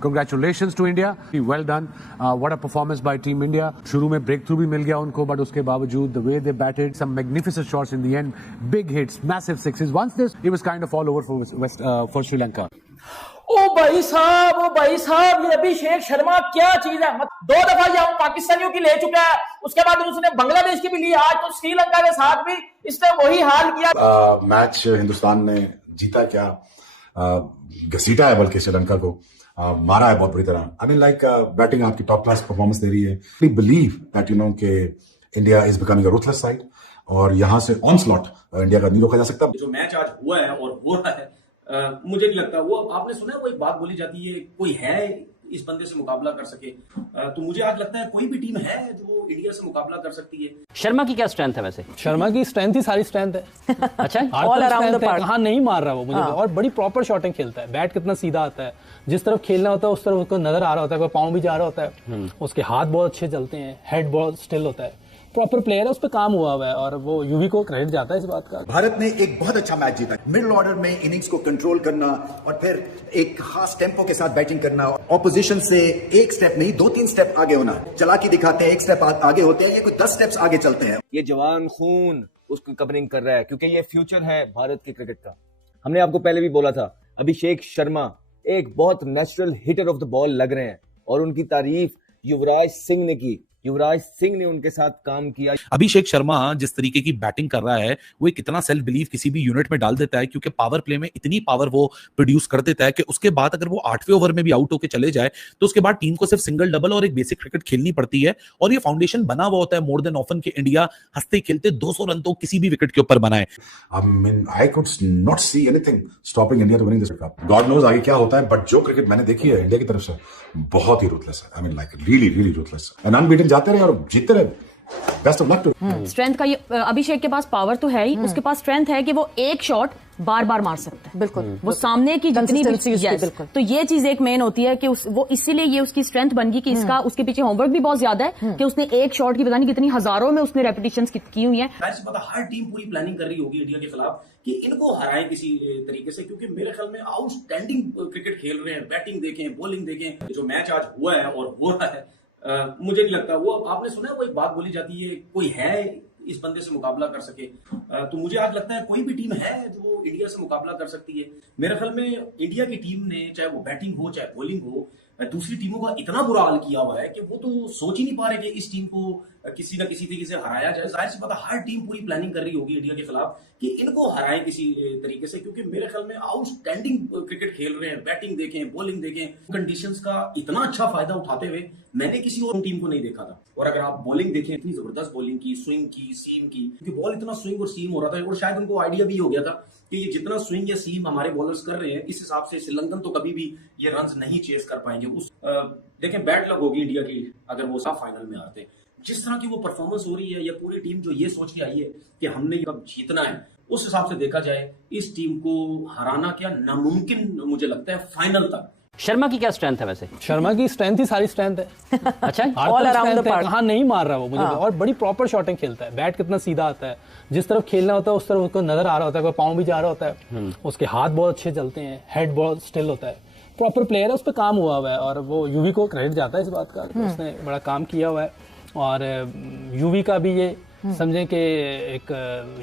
Congratulations to India. Well done. What a performance by Team India. शुरू में breakthrough भी मिल गया उनको, but उसके बावजूद the way they batted, some magnificent shots in the end, big hits, massive sixes. Once this, it was kind of all over for Sri Lanka. ओ भाई साहब ये अभिषेक शर्मा क्या चीज है। 2 दफा यहाँ पाकिस्तानियों की ले चुका है, उसके बाद उसने बांग्लादेश की भी ली, आज तो श्रीलंका के साथ भी इसने वही हाल किया। मैच हिंदुस्तान ने जीता क्या, घसीटा है बल्कि श्रीलंका को, मारा है बहुत बुरी तरह। आई मीन लाइक बैटिंग आपकी टॉप क्लास परफॉर्मेंस दे रही है। वी बिलीव दैट के India is becoming a ruthless side और यहाँ से ऑनस्लॉट इंडिया का नहीं रोका जा सकता। जो मैच आज हुआ है और हो रहा है, मुझे नहीं लगता वो, आपने सुना है वो एक बात बोली जाती है, कोई है इस बंदे से मुकाबला कर सके, तो मुझे आज लगता है कोई भी टीम है जो इंडिया से मुकाबला कर सकती है। शर्मा की क्या स्ट्रेंथ है वैसे? शर्मा की स्ट्रेंथ ही सारी स्ट्रेंथ है। अच्छा, ऑल अराउंड द पार्क। कहाँ नहीं मार रहा वो मुझे, और बड़ी प्रॉपर शॉटिंग खेलता है, बैट कितना सीधा आता है, जिस तरफ खेलना होता है उस तरफ उसको नजर आ रहा होता है, कोई पाँव भी जा रहा होता है, उसके हाथ बहुत अच्छे चलते हैं, हेड बहुत स्टिल होता है, प्रॉपर प्लेयर है, उस पर काम हुआ हुआ है और वो यूवी को क्रेडिट जाता है इस बात का। भारत ने एक बहुत अच्छा मैच जीता, मिडिल ऑर्डर में इनिंग्स को कंट्रोल करना और फिर एक खास टेम्पो के साथ बैटिंग करना, ऑपोजिशन से एक स्टेप नहीं 2-3 स्टेप आगे होना, चालाकी दिखाते हैं, एक स्टेप आगे होते हैं, ये कोई 10 स्टेप्स आगे चलते हैं। ये जवान खून उसको कवरिंग कर रहा है क्योंकि ये फ्यूचर है भारत के क्रिकेट का। हमने आपको पहले भी बोला था, अभिषेक शर्मा एक बहुत natural hitter of the ball लग रहे हैं और उनकी तारीफ युवराज सिंह ने की। युवराज सिंह ने उनके साथ काम किया। अभिषेक शर्मा जिस तरीके की बैटिंग कर रहा है वो एक इतना सेल्फ बिलीव किसी भी यूनिट में डाल देता है, क्योंकि पावर प्ले में इतनी पावर वो प्रोड्यूस कर देता है कि उसके बाद अगर वो 8वें ओवर में भी आउट होकर चले जाए तो उसके बाद टीम को सिर्फ सिंगल डबल और एक बेसिक क्रिकेट खेलनी पड़ती है, और ये फाउंडेशन बना हुआ होता है मोर देन ऑफन कि इंडिया हंसते खेलते 200 रन तो किसी भी विकेट के ऊपर बनाए। I could not see anything stopping India to winning this cup. God knows आगे क्या होता है, बट जो क्रिकेट मैंने देखी है इंडिया की तरफ से बहुत ही रूथलेस है। I mean like really ruthless है। अनबीटन जाते रहे और जीतते रहे। Best of luck to. Strength का ये अभिषेक के पास पावर तो है ही, उसके पास स्ट्रेंथ है कि वो एक शॉट बार बार मार सकता है। बिल्कुल, वो सामने की जितनी भी, तो ये चीज एक मेन होती है कि वो इसीलिए ये उसकी स्ट्रेंथ बन गई कि इसका उसके पीछे होमवर्क भी बहुत ज्यादा है कि उसने एक शॉट की पता नहीं कितनी हजारों में उसने रेपिटेशंस की हुई है। पता हर टीम पूरी प्लानिंग कर रही होगी इंडिया के खिलाफ कि इनको हराएं किसी तरीके से, क्योंकि मेरे ख्याल में आउटस्टैंडिंग क्रिकेट खेल रहे हैं। बैटिंग देखें, बॉलिंग देखें, जो मैच आज हुआ है और हो रहा है, मुझे नहीं लगता वो, आपने सुना है वो एक बात बोली जाती है, कोई है इस बंदे से मुकाबला कर सके, तो मुझे आज लगता है कोई भी टीम है जो इंडिया से मुकाबला कर सकती है। मेरे ख्याल में इंडिया की टीम ने, चाहे वो बैटिंग हो चाहे बॉलिंग हो, दूसरी टीमों का इतना बुरा हाल किया हुआ है कि वो तो सोच ही नहीं पा रहे कि इस टीम को किसी ना किसी तरीके से हराया जाए। जाहिर सी बात है हर टीम पूरी प्लानिंग कर रही होगी इंडिया के खिलाफ कि इनको हराएं किसी तरीके से, क्योंकि मेरे ख्याल में आउटस्टैंडिंग क्रिकेट खेल रहे हैं। बैटिंग देखें, बॉलिंग देखें, कंडीशंस का इतना अच्छा फायदा उठाते हुए मैंने किसी और टीम को नहीं देखा था। और अगर आप बॉलिंग देखें, इतनी जबरदस्त बॉलिंग की, स्विंग की, सीम की, क्योंकि बॉल इतना स्विंग और सीम हो रहा था, और शायद उनको आइडिया भी हो गया था कि ये जितना स्विंग या सीम हमारे बॉलर्स कर रहे हैं, इस हिसाब से श्रीलंकन तो कभी भी ये रन्स नहीं चेस कर पाएंगे। उस देखें बैड लक होगी इंडिया की अगर वो सब फाइनल में आते। जिस तरह की वो परफॉर्मेंस हो रही है, या पूरी टीम जो ये सोच के आई है कि हमने कब जीतना है, उस हिसाब से देखा जाए इस टीम को हराना क्या नामुमकिन मुझे लगता है फाइनल तक। शर्मा की क्या स्ट्रेंथ है वैसे? शर्मा की स्ट्रेंथ ही सारी स्ट्रेंथ है। अच्छा, ऑल अराउंड द पार्क। कहाँ नहीं मार रहा वो मुझे, और बड़ी प्रॉपर शॉटिंग खेलता है, बैट कितना सीधा आता है, जिस तरफ खेलना होता है उस तरफ उसको नजर आ रहा होता है, कोई पाँव भी जा रहा होता है, उसके हाथ बहुत अच्छे चलते हैं, हेड बहुत स्टिल होता है, प्रॉपर प्लेयर है, उस पर काम हुआ हुआ है और वो यूवी को क्रेडिट जाता है इस बात का, उसने बड़ा काम किया हुआ है। और यूवी का भी ये समझें कि एक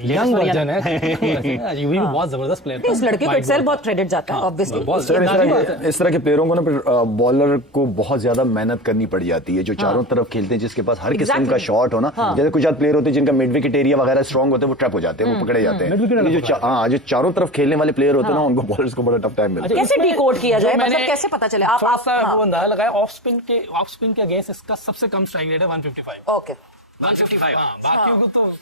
यंग वर्जन है। यूवी में बहुत जबरदस्त प्लेयर है। इस लड़के को इटसेल्फ बहुत क्रेडिट जाता है ऑब्वियसली। इस तरह के प्लेयरों को ना बॉलर को बहुत ज्यादा मेहनत करनी पड़ जाती है, जो चारों तरफ खेलते हैं, जिसके पास हर किस्म का शॉट हो ना। जैसे कुछ प्लेयर होते हैं जिनका मिड विकेट एरिया वगैरह स्ट्रॉन्ग होते हैं, वो ट्रैप हो जाते हैं, वो पकड़े जाते हैं। जो चारों तरफ खेलने वाले प्लेयर होते हैं ना, उनको बॉलर्स को बड़ा टफ टाइम मिलता है। कैसे डिकोड किया जाए, मतलब कैसे पता चले? आप वो अंदाजा लगाया, ऑफ स्पिन के अगेंस्ट इसका सबसे कम स्ट्राइक रेट है 155। ओके, 155। बाकियों को तो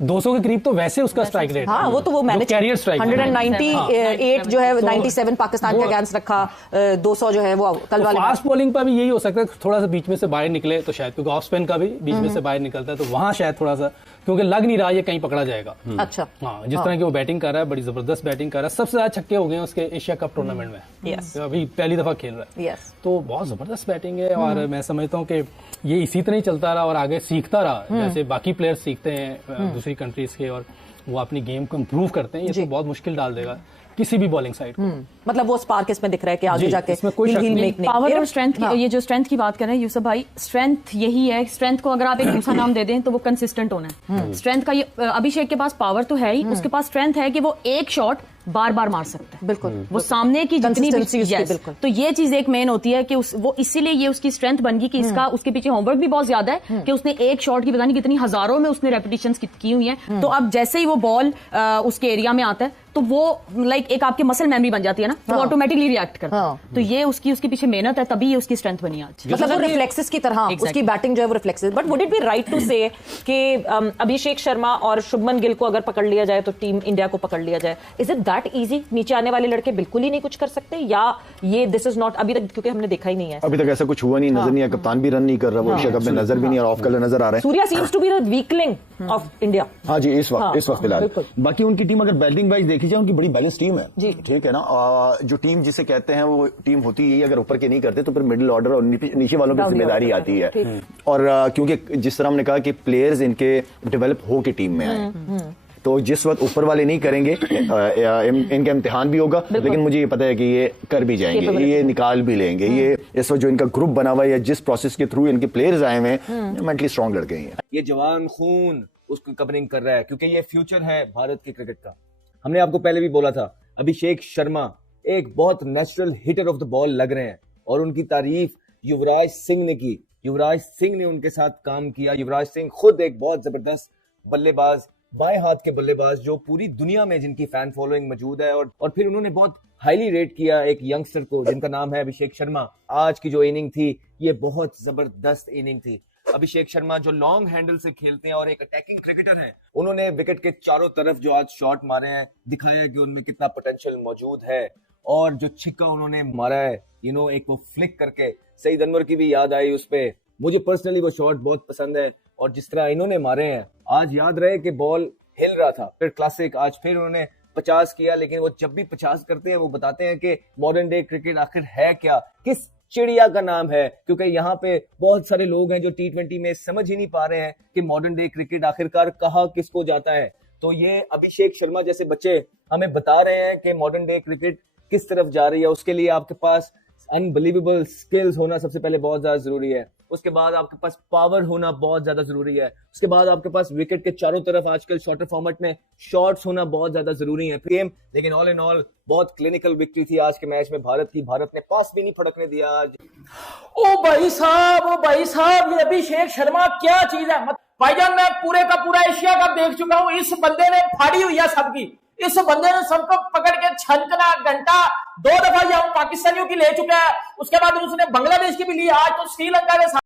200 के करीब तो वैसे उसका स्ट्राइक रेट। हाँ, वो तो वो मैंने कैरियर स्ट्राइक 198 जो है 97 पाकिस्तान के अगेंस्ट रखा, 200 जो है वो कल वाले। फास्ट बॉलिंग पर भी यही हो सकता है, थोड़ा सा बीच में से बाहर निकले तो शायद, क्योंकि ऑफ स्पिन का भी बीच में से बाहर निकलता है, तो वहां शायद थोड़ा सा, क्योंकि लग नहीं रहा ये कहीं पकड़ा जाएगा। अच्छा, हाँ, जिस तरह की वो बैटिंग कर रहा है, बड़ी जबरदस्त बैटिंग कर रहा है, सबसे ज्यादा छक्के हो गए उसके एशिया कप टूर्नामेंट में, अभी पहली दफा खेल रहा है, तो बहुत जबरदस्त बैटिंग है। और मैं समझता हूँ कि ये इसी तरह ही चलता रहा और आगे सीखता रहा, जैसे बाकी प्लेयर्स सीखते हैं दूसरी कंट्रीज के और वो अपनी गेम को इम्प्रूव करते हैं, ये तो बहुत मुश्किल डाल देगा किसी भी बॉलिंग साइड को। मतलब वो स्पार्क इसमें दिख रहा है कि आगे जाके इसमें कोई शक नहीं। पावर और स्ट्रेंथ ये जो स्ट्रेंथ की बात कर रहे हैं यूसुफ भाई, स्ट्रेंथ यही है। स्ट्रेंथ को अगर आप एक दूसरा नाम दे दें तो वो कंसिस्टेंट होना है। स्ट्रेंथ का ये अभिषेक के पास पावर तो है ही, उसके पास स्ट्रेंथ है कि वो एक शॉट बार बार मार सकता है। बिल्कुल वो सामने की जितनी भी बिल्कुल। तो ये चीज एक मेन होती है कि वो इसीलिए ये उसकी स्ट्रेंथ बन गई कि इसका उसके पीछे होमवर्क भी बहुत ज्यादा है कि उसने एक शॉट की पता नहीं कितनी हजारों में उसने रेपिटेशंस की हुई हैं। तो अब जैसे ही वो बॉल उसके एरिया में आता है तो वो लाइक एक आपके मसल मेमोरी बन जाती है ना, तो ऑटोमेटिकली रिएक्ट करता है। तो ये उसके पीछे मेहनत है, तभी ये उसकी स्ट्रेंथ बनी आज। मतलब वो रिफ्लेक्सेस की तरह उसकी बैटिंग जो है वो reflexes. But would it be right to say कि अभिषेक शर्मा और शुभमन गिल को अगर पकड़ लिया जाए तो टीम इंडिया को पकड़ लिया जाए? Is it that easy? नीचे आने वाले लड़के बिल्कुल ही नहीं कुछ कर सकते, या ये दिस इज नॉट अभी तक, क्योंकि हमने देखा ही नहीं है अभी तक ऐसा कुछ हुआ नहीं, नजर नहीं है। कप्तान भी रन नहीं कर रहा, वो एशिया कप में नजर भी नहीं, और ऑफ कलर नजर आ रहे हैं। Surya seems to be the weakling of India. हाँ जी, इस वक्त फिलहाल। बाकी उनकी टीम अगर बैटिंग वाइज देखी जाए, उनकी बड़ी बैलेंस टीम है जी, ठीक है ना। जो टीम जिसे कहते हैं वो टीम होती है, अगर ऊपर के नहीं करते तो फिर मिडिल ऑर्डर और नीचे वालों की जिम्मेदारी आती है। और क्योंकि जिस तरह हमने कहा कि प्लेयर्स इनके डेवलप हो के टीम में आए, तो जिस वक्त ऊपर वाले नहीं करेंगे इनका इम्तिहान भी होगा, लेकिन मुझे ये पता है कि ये कर भी जाएंगे, ये निकाल भी लेंगे। ये इस वक्त जो इनका ग्रुप बना हुआ है या जिस प्रोसेस के थ्रू इनके प्लेयर्स आए हुए हैं, मेंटली स्ट्रांग लड़के हैं। ये जवान खून उसको कवरिंग कर रहा है, क्योंकि ये फ्यूचर है भारत के क्रिकेट का। हमने आपको पहले भी बोला था, अभिषेक शर्मा एक बहुत natural hitter of the ball लग रहे हैं, और उनकी तारीफ युवराज सिंह ने की। युवराज सिंह ने उनके साथ काम किया। युवराज सिंह खुद एक बहुत जबरदस्त बल्लेबाज, बाएं हाथ के बल्लेबाज, जो पूरी दुनिया में जिनकी फैन फॉलोइंग मौजूद है। और फिर उन्होंने बहुत हाईली रेट किया एक यंगस्टर को जिनका नाम है अभिषेक शर्मा। आज की जो इनिंग थी, ये बहुत जबरदस्त इनिंग थी। अभिषेक शर्मा जो लॉन्ग हैंडल से खेलते हैं और एक अटैकिंग क्रिकेटर है, उन्होंने विकेट के चारों तरफ जो आज शॉट मारे हैं, दिखाया कि उनमें कितना पोटेंशियल मौजूद है। और जो छिक्का उन्होंने मारा है, एक वो फ्लिक करके, सईद अनवर की भी याद आई उस पे। मुझे पर्सनली वो शॉट बहुत पसंद है, और जिस तरह इन्होंने मारे हैं, आज याद रहे कि बॉल हिल रहा था। फिर क्लासिक, आज फिर उन्होंने 50 किया, लेकिन वो जब भी 50 करते हैं वो बताते हैं कि मॉडर्न डे क्रिकेट आखिर है क्या, किस चिड़िया का नाम है। क्योंकि यहाँ पे बहुत सारे लोग हैं जो T20 में समझ ही नहीं पा रहे हैं कि मॉडर्न डे क्रिकेट आखिरकार कहाँ किसको जाता है। तो ये अभिषेक शर्मा जैसे बच्चे हमें बता रहे हैं कि मॉडर्न डे क्रिकेट किस तरफ जा रही है। उसके लिए आपके पास अनबिलीवेबल स्किल्स होना सबसे पहले बहुत ज्यादा जरूरी है। उसके बाद आपके पास पावर होना बहुत ज्यादा जरूरी है। उसके बाद आपके पास विकेट के चारों तरफ आजकल शॉर्टर फॉर्मेट में शॉट्स होना बहुत ज्यादा जरूरी है। गेम, लेकिन ऑल इन ऑल बहुत क्लिनिकल विक्ट्री थी आज के मैच में भारत की। भारत ने पास भी नहीं फड़कने दिया आज। ओ भाई साहब, ये अभिषेक शर्मा क्या चीज है। भाईजान, मैं पूरे का पूरा एशिया कप देख चुका हूँ। इस बंदे ने फाड़ी हुई है सबकी। इस बंदे ने सबको पकड़ के छनकना घंटा 2 दफा पाकिस्तानियों की ले चुका है। उसके बाद उसने बांग्लादेश की भी ली, आज तो श्रीलंका के साथ